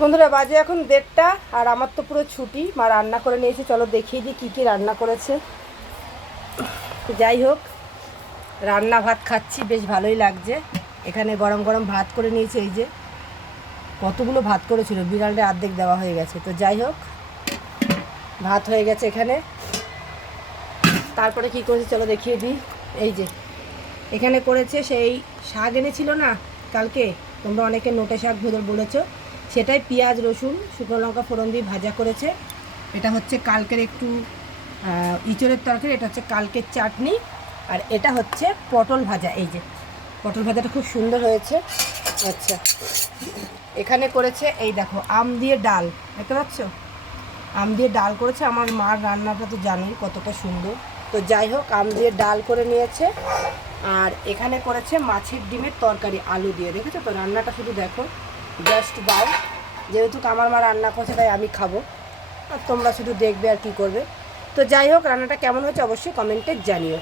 বন্ধুরা বাজে এখন 1:30 আর আমার তো পুরো ছুটি। মা রান্না করে নিয়েছে, চলো দেখিয়ে দিই কী কী রান্না করেছে। যাই হোক, রান্না ভাত খাচ্ছি, বেশ ভালোই লাগছে। এখানে গরম গরম ভাত করে নিয়েছে, এই যে কতগুলো ভাত করেছিল, বিড়ালটা অর্ধেক দেওয়া হয়ে গেছে। তো যাই হোক, ভাত হয়ে গেছে এখানে। তারপরে কি করেছে চলো দেখিয়ে দিই। এই যে এখানে করেছে সেই শাক এনেছিল না কালকে, তোমরা অনেকে নোটে শাক ভেতর বলেছো, সেটাই পেঁয়াজ রসুন শুকনো লঙ্কা ফোড়ন দিয়ে ভাজা করেছে। এটা হচ্ছে কালকের একটু ইঁচড়ের তরকারি, এটা হচ্ছে কালকের চাটনি, আর এটা হচ্ছে পটল ভাজা। এই যে পটল ভাজাটা খুব সুন্দর হয়েছে। আচ্ছা, এখানে করেছে এই দেখো আম দিয়ে ডাল, দেখতে পাচ্ছ, আম দিয়ে ডাল করেছে। আমার মার রান্নাটা তো জানোই কতটা সুন্দর। তো যাই হোক, আম দিয়ে ডাল করে নিয়েছে। আর এখানে করেছে মাছের ডিমের তরকারি আলু দিয়ে, দেখেছো তো রান্নাটা, শুধু দেখো, জাস্ট দাও। যেহেতু আমার মা রান্না করছে তাই আমি খাবো, আর তোমরা শুধু দেখবে আর কি করবে। তো যাই হোক, রান্নাটা কেমন হয়েছে অবশ্যই কমেন্টে জানিও।